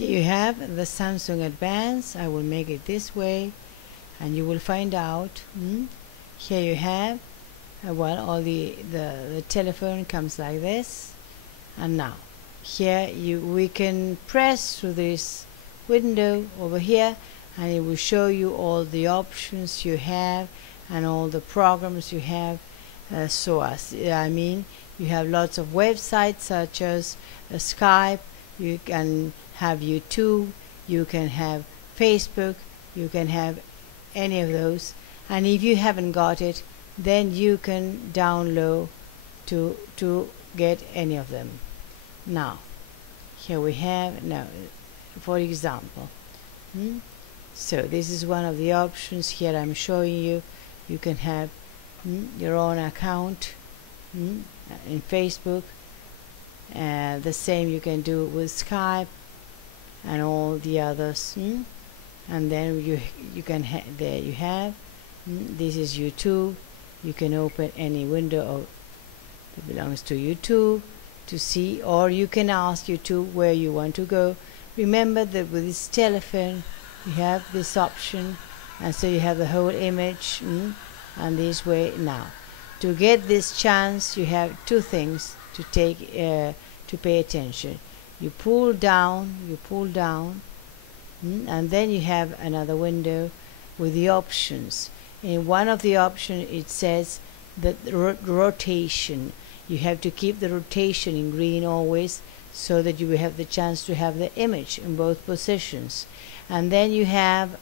Here you have the Samsung Advance. I will make it this way and you will find out. Here you have well, all the telephone comes like this, and now here we can press through this window over here and it will show you all the options you have and all the programs you have. You have lots of websites such as Skype, you can have YouTube, you can have Facebook, you can have any of those, and if you haven't got it, then you can download to get any of them. Now here we have, now for example, so this is one of the options. Here I'm showing you, you can have your own account in Facebook, the same you can do with Skype and all the others, and then you can there you have, this is YouTube. You can open any window that belongs to YouTube to see, or you can ask YouTube where you want to go. Remember that with this telephone you have this option, and so you have the whole image, and this way. Now to get this chance you have two things to take to pay attention. You pull down, and then you have another window with the options. In one of the options it says that rotation. You have to keep the rotation in green always, so that you will have the chance to have the image in both positions. And then you have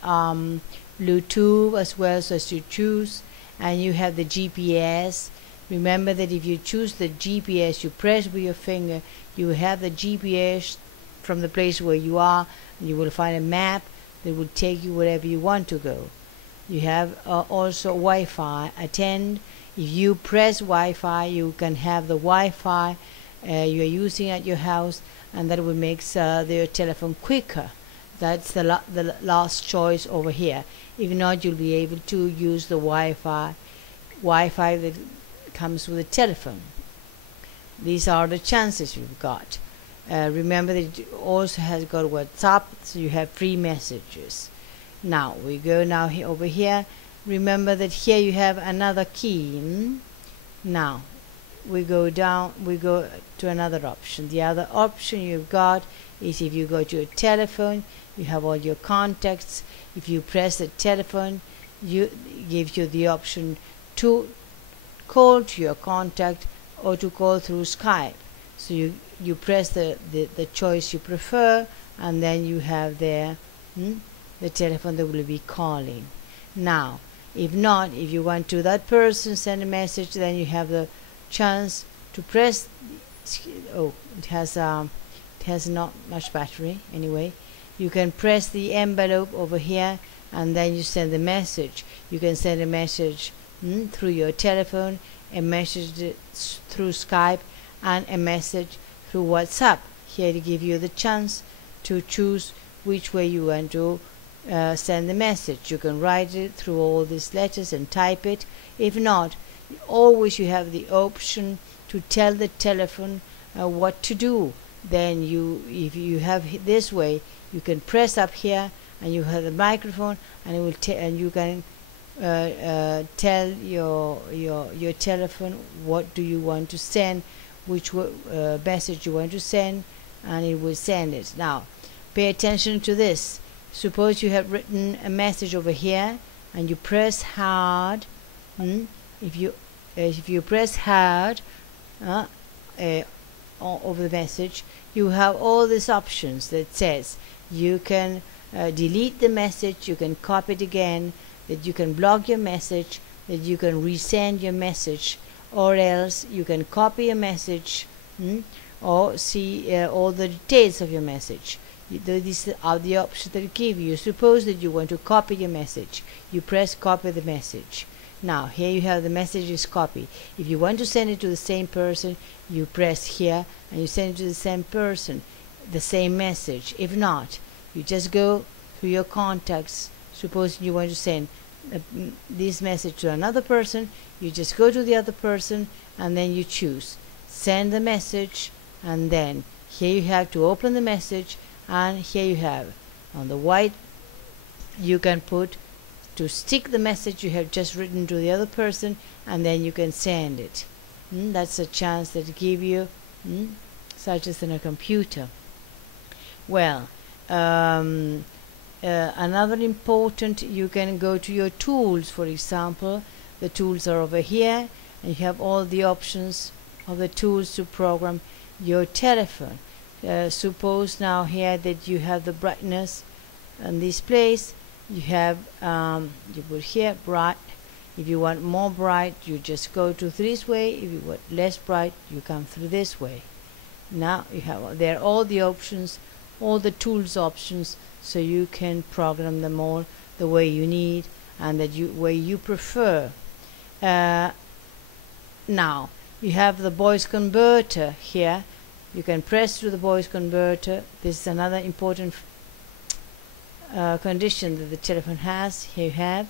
Bluetooth as well, so as you choose, and you have the GPS. Remember that if you choose the GPS, you press with your finger, you have the GPS from the place where you are, and you will find a map that will take you wherever you want to go. You have also Wi-Fi. Attend. If you press Wi-Fi, you can have the Wi-Fi you are using at your house, and that will make your telephone quicker. That's the last choice over here. If not, you'll be able to use the Wi-Fi that comes with the telephone. These are the chances you've got. Remember that it also has got WhatsApp, so you have free messages. Now we go over here. Remember that here you have another key. Now we go down, we go to another option. The other option you've got is, if you go to your telephone, you have all your contacts. If you press the telephone, it gives you the option to call to your contact or to call through Skype. So you press the choice you prefer, and then you have there the telephone that will be calling. Now if not, if you want to that person send a message, then you have the chance to press, it has not much battery anyway. You can press the envelope over here, and then you send the message. You can send a message through your telephone, a message through Skype, and a message through WhatsApp. Here to give you the chance to choose which way you want to send the message. You can write it through all these letters and type it. If not, always you have the option to tell the telephone what to do. Then if you have this way, you can press up here and you have the microphone, and it will and you can tell your telephone what do you want to send, which message you want to send, and it will send it. Now pay attention to this. Suppose you have written a message over here and you press hard. If you press hard over the message, you have all these options that says you can delete the message, you can copy it again, that you can block your message, that you can resend your message, or else you can copy a message or see all the details of your message. These are the options that give you. Suppose that you want to copy your message, you press copy the message. Now here you have the message is copied. If you want to send it to the same person, you press here and you send it to the same person, the same message. If not, you just go to your contacts. Suppose you want to send this message to another person, you just go to the other person and then you choose send the message, and then here you have to open the message, and here you have on the white you can put to stick the message you have just written to the other person, and then you can send it. That's a chance that give you, such as in a computer. Well, another important, you can go to your tools. For example, the tools are over here, and you have all the options of the tools to program your telephone. Suppose now here that you have the brightness in this place. You have you put here bright. If you want more bright, you just go to this way. If you want less bright, you come through this way. Now you have there all the options, all the tools options, so you can program them all the way you need and that way you prefer. Now you have the voice converter here. You can press through the voice converter. This is another important condition that the telephone has. Here you have,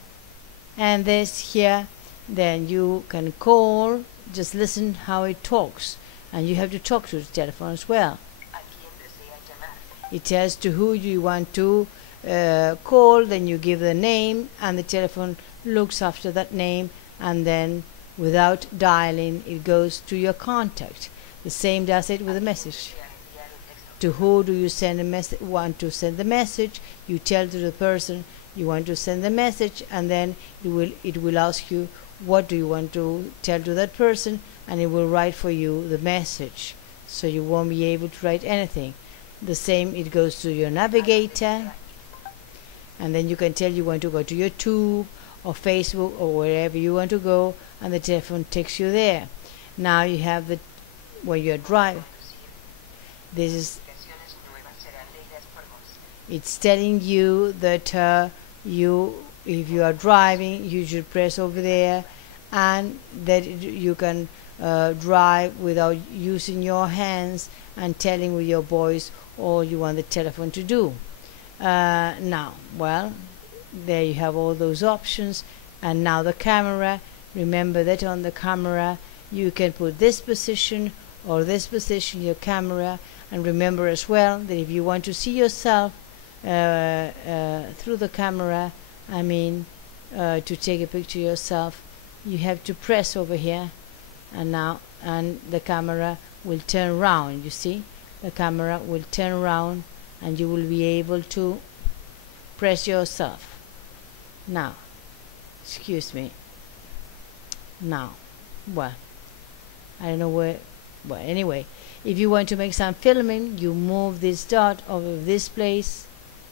and this here, then you can call, just listen how it talks, and you have to talk to the telephone as well. It tells to who you want to call, then you give the name, and the telephone looks after that name, and then without dialing it goes to your contact. The same does it with a message. To who do you send a message? Want to send the message? You tell to the person you want to send the message, and then it will ask you what do you want to tell to that person, and it will write for you the message. So you won't be able to write anything. The same, it goes to your navigator, and then you can tell you want to go to YouTube or Facebook or wherever you want to go, and the telephone takes you there. Now you have the where you're driving. This is, it's telling you that if you are driving, you should press over there, and that you can drive without using your hands and telling with your voice all you want the telephone to do. Now, well, there you have all those options. And now the camera. Remember that on the camera you can put this position or this position, your camera. And remember as well that if you want to see yourself through the camera, I mean to take a picture yourself, you have to press over here, and the camera will turn around. You see, the camera will turn around, and you will be able to press yourself. Now, excuse me. Now, well, I don't know where. Well, anyway, if you want to make some filming, you move this dot over this place,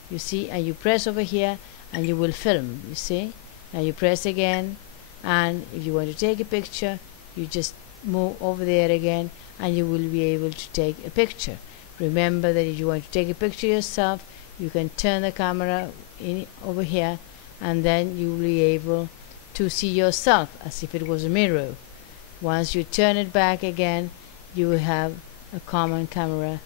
you see, and you press over here, and you will film. You see, and you press again, and if you want to take a picture, you just move over there again, and you will be able to take a picture. Remember that if you want to take a picture yourself, you can turn the camera in over here, and then you will be able to see yourself as if it was a mirror. Once you turn it back again, you will have a common camera.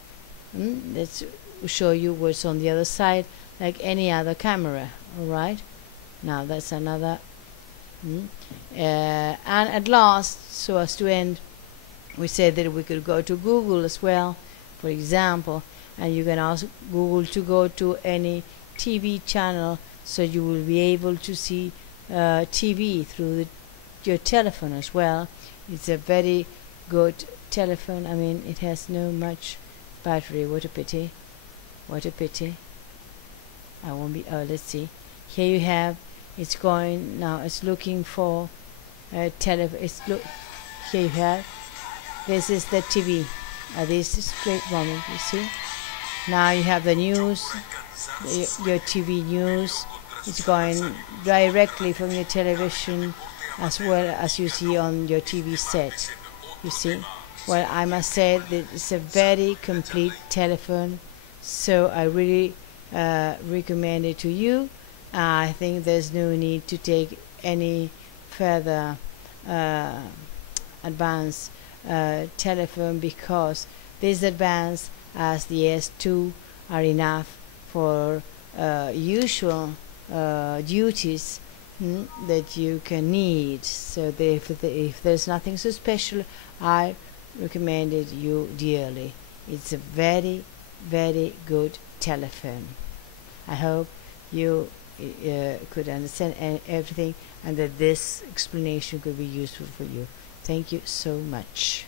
Let's show you what's on the other side, like any other camera. Alright, now that's another. And at last, so as to end, we said that we could go to Google as well, for example, and you can ask Google to go to any TV channel, so you will be able to see TV through your telephone as well. It's a very good telephone. I mean, it has no much battery. What a pity. What a pity. I won't be. Oh, let's see. Here you have. It's going now. It's looking for a telephone. Here you have. This is the TV. This is straight moment. You see. Now you have the news. Your TV news. It's going directly from your television, as well as you see on your TV set. You see. Well, I must say that it's a very complete telephone, so I really recommend it to you. I think there's no need to take any further advanced telephone, because this advanced as the S2 are enough for usual duties that you can need. So if there's nothing so special, I recommend it you dearly. It's a very very good telephone. I hope you could understand everything, and that this explanation could be useful for you. Thank you so much.